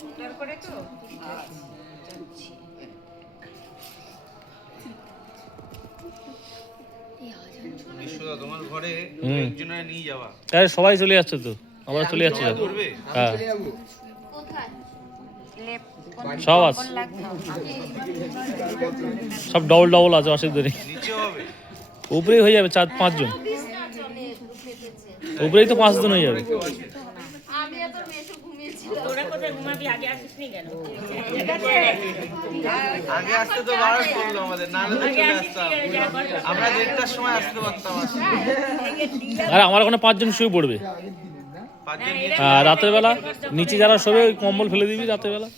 সুন্দর করে তো তোমার ঘরে একজনের নিয়ে যাওয়া সবাই চলে যাচ্ছে তো, আমরা চলে যাচ্ছি। হ্যাঁ সব আছে, সব ডবল ডবল আছে, অসুবিধা নেই। উপরেই হয়ে যাবে 4-5 জন, উপরেই তো 5 জন হয়ে যাবে। আগে আসতে তো বারণ করলো আমাদের, না হলে চলে আসতাম আমরা 1:30টার সময় আসতে পারতাম। আর আমার ওখানে 5 জন শুয়ে পড়বে রাতের বেলা, নিচে যারা শোবে ওই কম্বল ফেলে দিবি রাতের বেলা।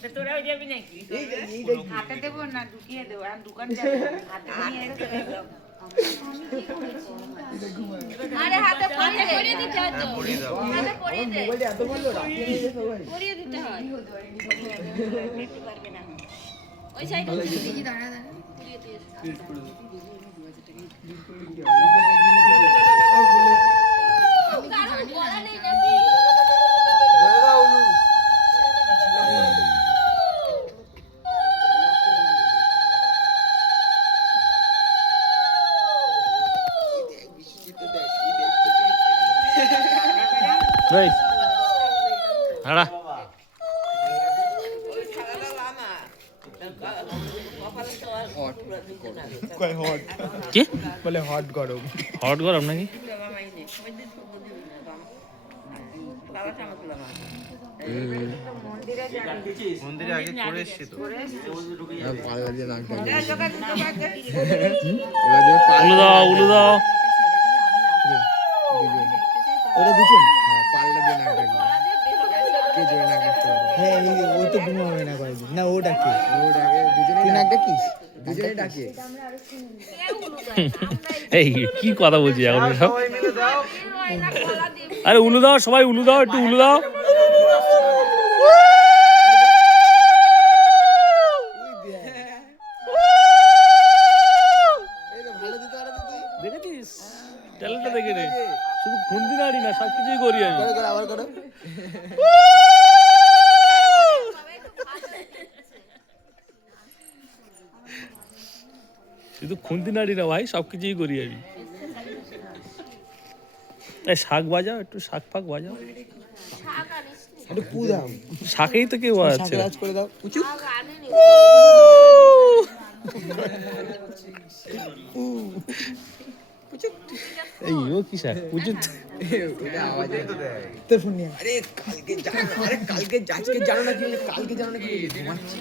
আরে হাতে পরিয়ে দিতে হয় তো, হাতে পরিয়ে দে, পরিয়ে দিতে হয়। একটু পারবে না ওই সাইডে দেখি, দাঁড়া দাঁড়া পরিয়ে দিয়েছে। কারণ বলা নেই নাকি ধরে দাও উলু। হাড়া কি বলে হট গরম, হট গরম নাকি? মন্দিরে আগে করে এসছি তো। উলু দাও, উলু দাও। ওরা দুজন পাল্লা দিয়ে নাক ডাকবে, কে জোরে নাক ডাকতে পারে? হ্যাঁ ওই তো ঘুমাবে না কয়েকদিন, না ও ডাকে, ও ডাকে, দুজনে নাক ডাকিস, দুজনে ডাকে। এই কি কথা বলছি এখন সব? সবাই মিলে দাও। আরে উলু দাও, সবাই উলু দাও, একটু উলু দাও। দেখেছিস ট্যালেন্টটা, দেখে রে, শুধু খুন্তি নাড়ি না, সব কিছুই করি আমি। আবার করো। শুধু খুন্তি নাড়ি না ভাই, সব কিছুই করি আমি। তাই শাক বাজাও, একটু শাক ফাক বাজাও। একটু পু দাও, শাকেই তো কেউ বাজাচ্ছে শাকে না। রাজ করে দাও। উঁচু এই ও কি শাক পুজো? এটা আওয়াজ তো দেয় তোর ফোন নিয়ে। আরে কালকে জানো, আরে কালকে আজকে জানো না কি হলো? কালকে জানো না কি হলো? ঘুমাচ্ছি